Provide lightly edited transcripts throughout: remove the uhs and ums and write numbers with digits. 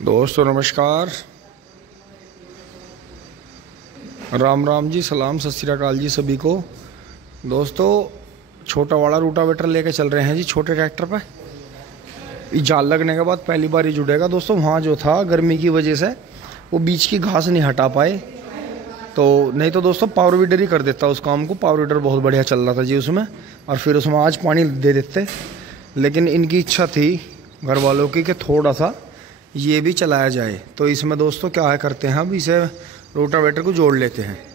दोस्तों नमस्कार, राम राम जी, सलाम, सत श्री अकाल जी सभी को। दोस्तों छोटा वाला रूटावेटर लेके चल रहे हैं जी छोटे ट्रैक्टर पे। ये जाल लगने के बाद पहली बार ही जुड़ेगा दोस्तों। वहाँ जो था गर्मी की वजह से वो बीच की घास नहीं हटा पाए, तो नहीं तो दोस्तों पावर वीडर ही कर देता उस काम को। पावर वीडर बहुत बढ़िया चल रहा था जी उसमें, और फिर उसमें आज पानी दे देते। लेकिन इनकी इच्छा थी घर वालों की कि थोड़ा सा ये भी चलाया जाए, तो इसमें दोस्तों क्या है करते हैं, अब इसे रोटावेटर को जोड़ लेते हैं।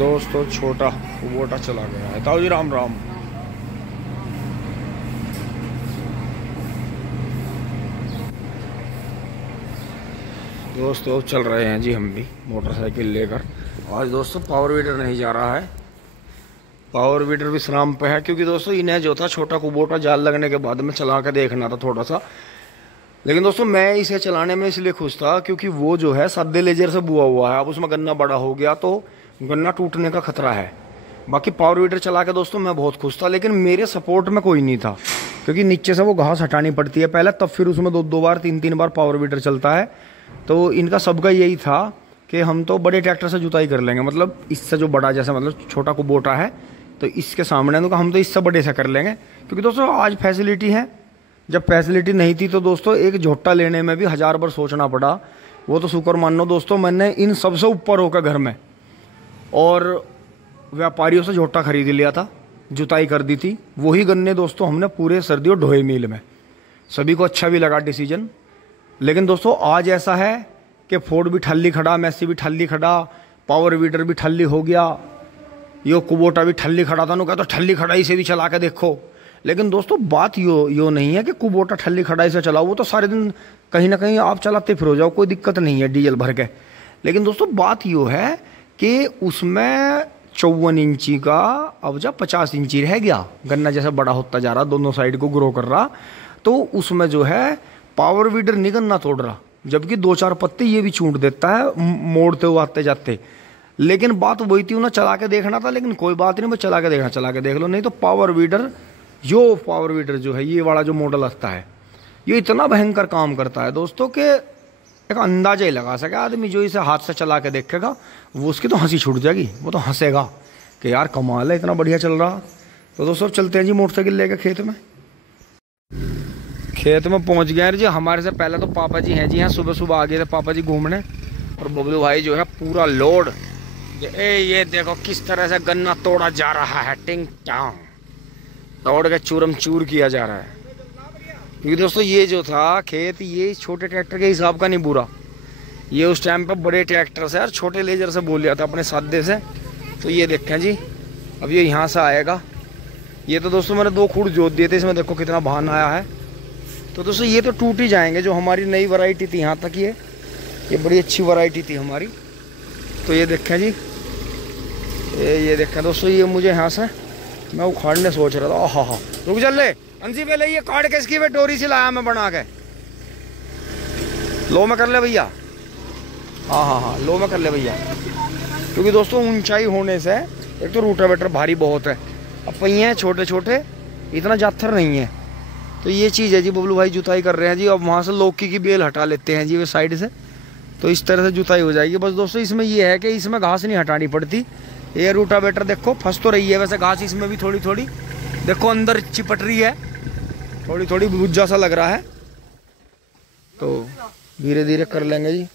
दोस्तों छोटा कुबोटा चला गया है। ताऊ जी राम राम। दोस्तों चल रहे हैं जी हम भी मोटरसाइकिल लेकर। आज दोस्तों पावर वीडर नहीं जा रहा है, पावर वीडर विश्राम पे है, क्योंकि दोस्तों इन्हें जो था छोटा कुबोटा जाल लगने के बाद में चला के देखना था थोड़ा सा। लेकिन दोस्तों मैं इसे चलाने में इसलिए खुश था क्योंकि वो जो है सादे लेजर से बुआ हुआ है। अब उसमें गन्ना बड़ा हो गया तो गन्ना टूटने का खतरा है। बाकी पावर वीडर चला के दोस्तों मैं बहुत खुश था, लेकिन मेरे सपोर्ट में कोई नहीं था, क्योंकि नीचे से वो घास हटानी पड़ती है पहले, तब फिर उसमें दो बार तीन बार पावर वीडर चलता है। तो इनका सबका यही था कि हम तो बड़े ट्रैक्टर से जुताई कर लेंगे, मतलब इससे जो बड़ा, जैसे मतलब छोटा कुबोटा है तो इसके सामने तो हम तो इससे बड़े से कर लेंगे। क्योंकि दोस्तों आज फैसिलिटी है, जब फैसिलिटी नहीं थी तो दोस्तों एक झोटा लेने में भी 1000 बार सोचना पड़ा। वो तो शुक्र मानो दोस्तों मैंने इन सबसे ऊपर होकर घर में और व्यापारियों से झोटा खरीद लिया था, जुताई कर दी थी। वही गन्ने दोस्तों हमने पूरे सर्दियों ढोए मिल में। सभी को अच्छा भी लगा डिसीजन। लेकिन दोस्तों आज ऐसा है कि फोर्ड भी ठल्ली खड़ा, मैसी भी ठल्ली खड़ा, पावर वीडर भी ठल्ली हो गया, यो कुबोटा भी ठल्ली खड़ा था। कहता ठल्ली खड़ाई से भी चला के देखो। लेकिन दोस्तों बात यो नहीं है कि कुबोटा ठल्ली खड़ाई से चलाओ, वो तो सारे दिन कहीं ना कहीं आप चलाते फिर हो जाओ, कोई दिक्कत नहीं है डीजल भर के। लेकिन दोस्तों बात यो है कि उसमें 54 इंची का अब जब 50 इंची रह गया, गन्ना जैसे बड़ा होता जा रहा, दोनों साइड को ग्रो कर रहा, तो उसमें जो है पावर वीडर नहीं गन्ना तोड़ रहा, जबकि 2-4 पत्ते ये भी चूंट देता है मोड़ते हुए आते जाते। लेकिन बात वही थी, उन्हें चला के देखना था। लेकिन कोई बात नहीं, बस चला के देखना, चला के देख लो। नहीं तो पावर वीडर जो है, ये वाला जो मॉडल आता है, ये इतना भयंकर काम करता है दोस्तों कि एक अंदाजा ही लगा सके आदमी। जो इसे हाथ से चला के देखेगा वो उसकी तो हंसी छूट जाएगी, वो तो हंसेगा कि यार कमाल है, इतना बढ़िया चल रहा। तो दोस्तों चलते हैं जी मोटरसाइकिल लेकर खेत में। खेत में पहुंच गए जी। हमारे से पहले तो पापा जी हैं जी, यहाँ सुबह सुबह आ गए थे पापा जी घूमने, और बबलू भाई जो है पूरा लोड। ये देखो किस तरह से गन्ना तोड़ा जा रहा है, टिंग टांग तोड़ के चूरम चूर किया जा रहा है। क्योंकि दोस्तों ये जो था खेत, ये छोटे ट्रैक्टर के हिसाब का नहीं बुरा, ये उस टाइम पर बड़े ट्रैक्टर से और छोटे लेजर से बोल लिया था अपने सादे से। तो ये देखें जी, अब ये यहाँ से आएगा। ये तो दोस्तों मैंने 2 खूड़ जोत दिए थे, इसमें देखो कितना बहान आया है। तो दोस्तों ये तो टूट ही जाएंगे। जो हमारी नई वैरायटी थी यहाँ तक, ये बड़ी अच्छी वैरायटी थी हमारी। तो ये देखें जी, ये देखें दोस्तों, ये मुझे यहाँ से मैं उखाड़ने सोच रहा था। हाँ, रुक चल ले अंसी, पहले ये काट के इसकी डोरी से लाया मैं बना के। लो में कर ले भैया। हाँ, लो में कर ले भैया। क्योंकि दोस्तों ऊंचाई होने से एक तो रूटावेटर भारी बहुत है, अब पहिए छोटे छोटे, इतना जाथर नहीं है। तो ये चीज़ है जी। बबलू भाई जुताई कर रहे हैं जी। अब वहाँ से लौकी की बेल हटा लेते हैं जी वे साइड से, तो इस तरह से जुताई हो जाएगी। बस दोस्तों इसमें ये है कि इसमें घास नहीं हटानी पड़ती। ये रूटावेटर देखो फंस तो रही है वैसे घास, इसमें भी थोड़ी थोड़ी देखो अंदर चिपट रही है, थोड़ी थोड़ी बुज्जा सा लग रहा है। तो धीरे धीरे कर लेंगे जी।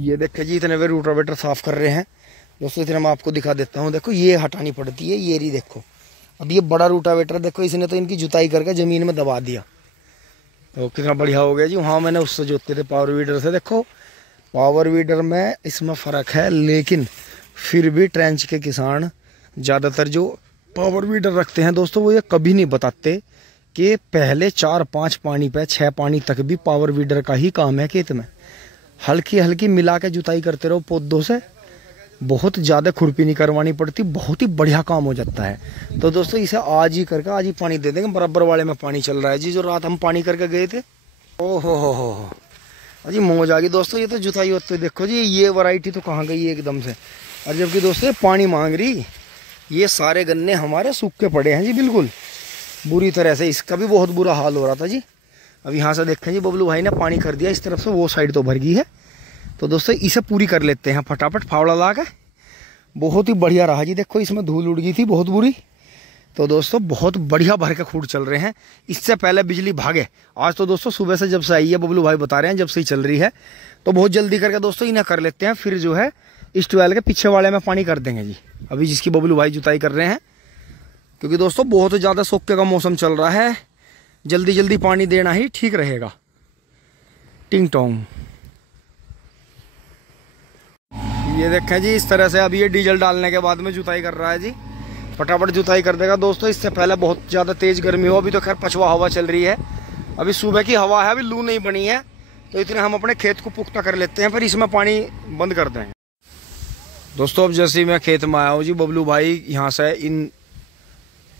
ये देखे जी, इतने वे रूटावेटर साफ कर रहे हैं दोस्तों। इतने मैं आपको दिखा देता हूँ। देखो ये हटानी पड़ती है, ये रही देखो। अब ये बड़ा रूटावेटर देखो, इसने तो इनकी जुताई करके जमीन में दबा दिया, तो कितना बढ़िया हो गया जी। हाँ मैंने उससे जोतते थे पावर वीडर से। देखो पावर वीडर में इसमें फ़र्क है, लेकिन फिर भी ट्रेंच के किसान ज़्यादातर जो पावर वीडर रखते हैं दोस्तों, वो ये कभी नहीं बताते कि पहले 4-5 पानी पे 6 पानी तक भी पावर वीडर का ही काम है खेत में। हल्की हल्की मिला के जुताई करते रहो पौधों से, बहुत ज़्यादा खुरपी नहीं करवानी पड़ती, बहुत ही बढ़िया काम हो जाता है। तो दोस्तों इसे आज ही करके आज ही पानी दे देंगे। बराबर वाले में पानी चल रहा है जी, जो रात हम पानी करके गए थे। ओहो हो अजी मौज आ गई दोस्तों। ये तो जुताई होते देखो जी, ये वैरायटी तो कहाँ गई एकदम से। और जबकि दोस्तों ये पानी मांग रही, ये सारे गन्ने हमारे सूख के पड़े हैं जी बिल्कुल बुरी तरह से। इसका भी बहुत बुरा हाल हो रहा था जी। अब यहाँ से देखें जी, बबलू भाई ने पानी कर दिया इस तरफ से, वो साइड तो भर गई है। तो दोस्तों इसे पूरी कर लेते हैं फटाफट फावड़ा ला के। बहुत ही बढ़िया रहा जी। देखो इसमें धूल उड़ गई थी बहुत बुरी। तो दोस्तों बहुत बढ़िया भर के खूट चल रहे हैं। इससे पहले बिजली भागे। आज तो दोस्तों सुबह से जब से आई है, बबलू भाई बता रहे हैं जब से ही चल रही है। तो बहुत जल्दी करके दोस्तों इन्हें कर लेते हैं, फिर जो है इस ट्वेल के पीछे वाले में पानी कर देंगे जी, अभी जिसकी बबलू भाई जुताई कर रहे हैं। क्योंकि दोस्तों बहुत ज़्यादा सोखे का मौसम चल रहा है, जल्दी जल्दी पानी देना ही ठीक रहेगा। टिंग टोंग ये देखें जी, इस तरह से अभी ये डीजल डालने के बाद में जुताई कर रहा है जी। फटाफट जुताई कर देगा दोस्तों। इससे पहले बहुत ज़्यादा तेज़ गर्मी हो। अभी तो खैर पछवा हवा चल रही है, अभी सुबह की हवा है, अभी लू नहीं बनी है। तो इतने हम अपने खेत को पुख्ता कर लेते हैं, फिर इसमें पानी बंद कर देंगे दोस्तों। अब जैसे ही मैं खेत में आया हूँ जी, बबलू भाई यहाँ से इन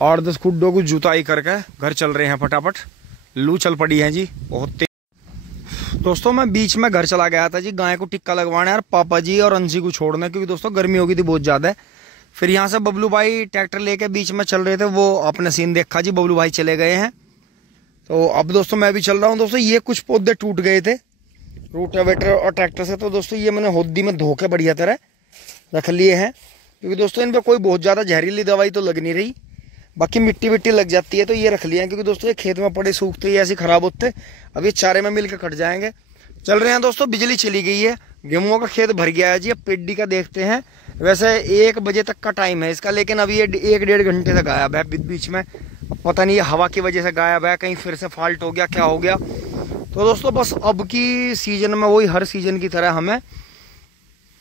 8-10 खुड्डों को जुताई करके घर चल रहे हैं फटाफट। लू चल पड़ी है जी बहुत तेज। दोस्तों मैं बीच में घर चला गया था जी, गाय को टिक्का लगवाना है और पापा जी और अंशी को छोड़ना, क्योंकि दोस्तों गर्मी हो गई थी बहुत ज़्यादा। फिर यहाँ से बबलू भाई ट्रैक्टर लेके बीच में चल रहे थे, वो अपने सीन देखा जी, बबलू भाई चले गए हैं। तो अब दोस्तों मैं भी चल रहा हूँ दोस्तों। ये कुछ पौधे टूट गए थे रोटावेटर और ट्रैक्टर से, तो दोस्तों ये मैंने होद्दी में धो के बढ़िया तरह रख लिए हैं। क्योंकि दोस्तों इन पर कोई बहुत ज़्यादा जहरीली दवाई तो लग नहीं रही, बाकी मिट्टी विट्टी लग जाती है, तो ये रख लिया है। क्योंकि दोस्तों ये खेत में पड़े सूखते ही ऐसे खराब होते, अब ये चारे में मिल के कट जाएंगे। चल रहे हैं दोस्तों। बिजली चली गई है, गेहूं का खेत भर गया है जी। अब पेडी का देखते हैं। वैसे 1 बजे तक का टाइम है इसका, लेकिन अभी ये 1-1.5 घंटे से गायब है बीच में। पता नहीं ये हवा की वजह से गायब है, कहीं फिर से फॉल्ट हो गया, क्या हो गया। तो दोस्तों बस अब की सीजन में वही हर सीजन की तरह हमें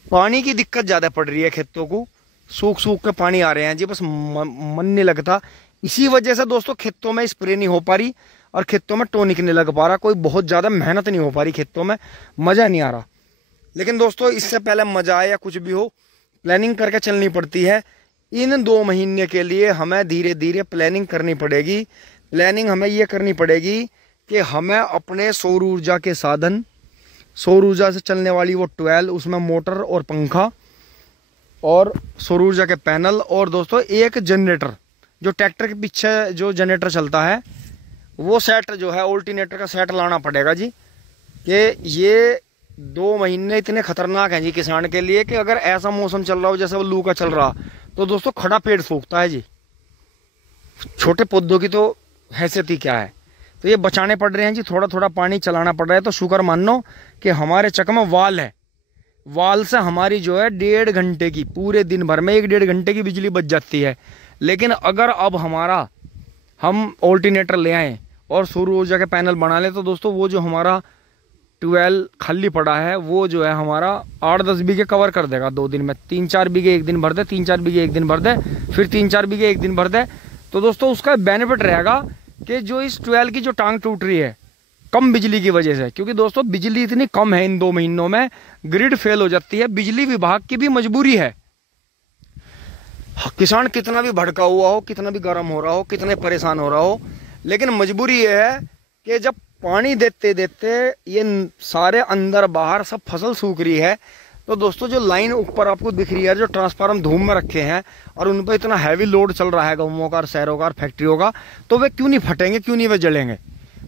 पानी की दिक्कत ज़्यादा पड़ रही है। खेतों को सूख सूख के पानी आ रहे हैं जी, बस मन नहीं लगता। इसी वजह से दोस्तों खेतों में स्प्रे नहीं हो पा रही और खेतों में टॉनिक नहीं लग पा रहा, कोई बहुत ज़्यादा मेहनत नहीं हो पा रही खेतों में, मज़ा नहीं आ रहा। लेकिन दोस्तों इससे पहले मज़ा आए या कुछ भी हो, प्लानिंग करके चलनी पड़ती है। इन 2 महीने के लिए हमें धीरे धीरे प्लानिंग करनी पड़ेगी। प्लानिंग हमें ये करनी पड़ेगी कि हमें अपने सौर ऊर्जा के साधन, सौर ऊर्जा से चलने वाली वो ट्वेल, उसमें मोटर और पंखा और सौर ऊर्जा के पैनल, और दोस्तों एक जनरेटर, जो ट्रैक्टर के पीछे जो जनरेटर चलता है वो सेट जो है ऑल्टरनेटर का सेट लाना पड़ेगा जी। कि ये 2 महीने इतने खतरनाक हैं जी किसान के लिए कि अगर ऐसा मौसम चल रहा हो जैसे वो लू का चल रहा, तो दोस्तों खड़ा पेड़ सूखता है जी। छोटे पौधों की तो हैसियत ही क्या है। तो ये बचाने पड़ रहे हैं जी, थोड़ा थोड़ा पानी चलाना पड़ रहा है। तो शुक्र मानो कि हमारे चक में वाल है, वाल से हमारी जो है 1.5 घंटे की, पूरे दिन भर में 1-1.5 घंटे की बिजली बच जाती है। लेकिन अगर अब हम ऑल्टरनेटर ले आएँ और सौर ऊर्जा के पैनल बना लें, तो दोस्तों वो जो हमारा 12 खाली पड़ा है वो जो है हमारा 8-10 बीघे कवर कर देगा 2 दिन में। 3-4 बीघे एक दिन भर दे, 3-4 बीघे एक दिन भर दे, फिर 3-4 बीघे एक दिन भर दे। तो दोस्तों उसका बेनिफिट रहेगा कि जो इस 12 की जो टांग टूट रही है कम बिजली की वजह से, क्योंकि दोस्तों बिजली इतनी कम है इन 2 महीनों में, ग्रिड फेल हो जाती है। बिजली विभाग की भी मजबूरी है। किसान कितना भी भड़का हुआ हो, कितना भी गर्म हो रहा हो, कितने परेशान हो रहा हो, लेकिन मजबूरी ये है कि जब पानी देते देते ये सारे अंदर बाहर सब फसल सूख रही है, तो दोस्तों जो लाइन ऊपर आपको दिख रही है, जो ट्रांसफार्मर धूम में रखे हैं और उन पर इतना हैवी लोड चल रहा है गाँवों का और शहरों का और फैक्ट्रियों का, तो वे क्यों नहीं फटेंगे, क्यों नहीं वे जलेंगे।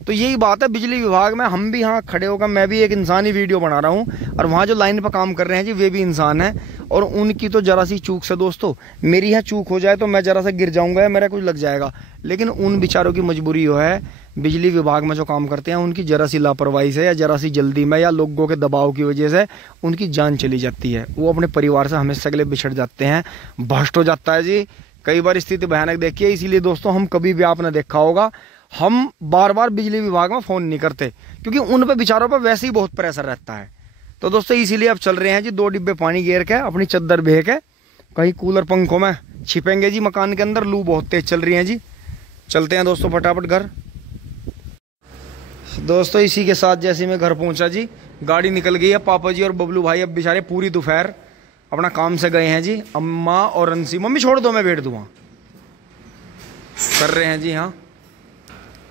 तो यही बात है बिजली विभाग में। हम भी यहाँ खड़े होकर, मैं भी एक इंसान ही वीडियो बना रहा हूँ, और वहाँ जो लाइन पर काम कर रहे हैं जी वे भी इंसान हैं। और उनकी तो जरा सी चूक से दोस्तों, मेरी यहाँ चूक हो जाए तो मैं जरा सा गिर जाऊँगा या मेरा कुछ लग जाएगा, लेकिन उन बेचारों की मजबूरी हो है, बिजली विभाग में जो काम करते हैं उनकी जरा सी लापरवाही से या जरा सी जल्दी में या लोगों के दबाव की वजह से उनकी जान चली जाती है। वो अपने परिवार से हमेशा के लिए बिछड़ जाते हैं, भ्रष्ट हो जाता है जी। कई बार स्थिति भयानक देखी है। इसीलिए दोस्तों हम कभी भी, आपने देखा होगा, हम बार बार बिजली विभाग में फ़ोन नहीं करते, क्योंकि उन पे बेचारों पर वैसे ही बहुत प्रेशर रहता है। तो दोस्तों इसीलिए अब चल रहे हैं जी 2 डिब्बे पानी घेर के, अपनी चद्दर भेह के, कहीं कूलर पंखों में छिपेंगे जी मकान के अंदर। लू बहुत तेज चल रही है जी। चलते हैं दोस्तों फटाफट घर। दोस्तों इसी के साथ जैसे मैं घर पहुंचा जी, गाड़ी निकल गई है। पापा जी और बबलू भाई अब बेचारे पूरी दोपहर अपना काम से गए हैं जी। अम्मा और रंसी, मम्मी छोड़ दो मैं बैठ दूँगा, कर रहे हैं जी हाँ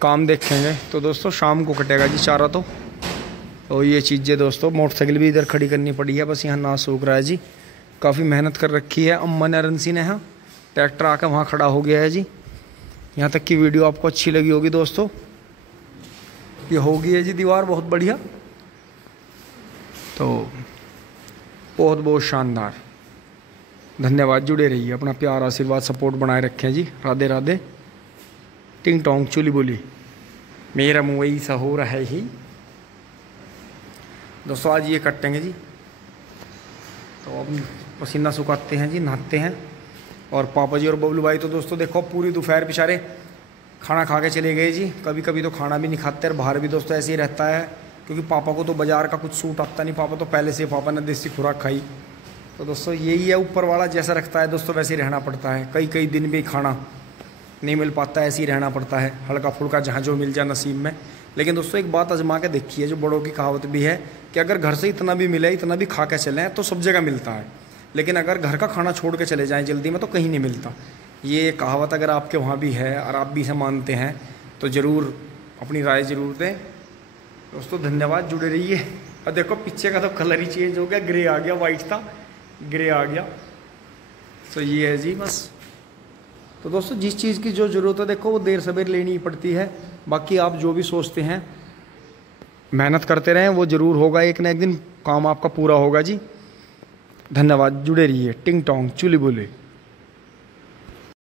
काम देखेंगे। तो दोस्तों शाम को कटेगा जी चारा। तो ये चीज़ें दोस्तों, मोटरसाइकिल भी इधर खड़ी करनी पड़ी है, बस यहाँ ना सूख रहा है जी। काफ़ी मेहनत कर रखी है अम्मा ने, रंसी ने। हाँ ट्रैक्टर आकर वहाँ खड़ा हो गया है जी। यहाँ तक की वीडियो आपको अच्छी लगी होगी दोस्तों। ये हो गई है जी दीवार बहुत बढ़िया। तो बहुत बहुत शानदार। धन्यवाद, जुड़े रहिए, अपना प्यार आशीर्वाद सपोर्ट बनाए रखें जी। राधे राधे। टिंग टोंग चुली बोली, मेरा मुँह वही सा हो रहा है ही दोस्तों। आज ये कटेंगे जी। तो अब पसीना सुखाते हैं जी, नहाते हैं। और पापा जी और बबलू भाई तो दोस्तों देखो पूरी दोपहर बेचारे खाना खा के चले गए जी। कभी कभी तो खाना भी नहीं खाते, और बाहर भी दोस्तों ऐसे ही रहता है, क्योंकि पापा को तो बाज़ार का कुछ सूट आता नहीं। पापा तो पहले से पापा ने देसी खुराक खाई। तो दोस्तों यही है, ऊपर वाला जैसा रखता है दोस्तों वैसे ही रहना पड़ता है। कई कई दिन भी खाना नहीं मिल पाता है, ऐसे ही रहना पड़ता है, हल्का फुल्का जहाँ जो मिल जाए नसीब में। लेकिन दोस्तों एक बात आजमा के देखिए, जो बड़ों की कहावत भी है कि अगर घर से इतना भी मिले, इतना भी खा के चलें तो सब जगह मिलता है, लेकिन अगर घर का खाना छोड़ के चले जाएं जल्दी में तो कहीं नहीं मिलता। ये कहावत अगर आपके वहाँ भी है और आप भी इसे मानते हैं तो ज़रूर अपनी राय ज़रूर दें दोस्तों। धन्यवाद, जुड़े रहिए। और देखो पीछे का तो कलर ही चेंज हो गया, ग्रे आ गया, वाइट था ग्रे आ गया। तो ये है जी बस। तो दोस्तों जिस चीज़ की जो ज़रूरत है देखो वो देर सवेर लेनी ही पड़ती है। बाकी आप जो भी सोचते हैं मेहनत करते रहें, वो ज़रूर होगा, एक ना एक दिन काम आपका पूरा होगा जी। धन्यवाद, जुड़े रहिए। टिंग टोंग चुली बोले।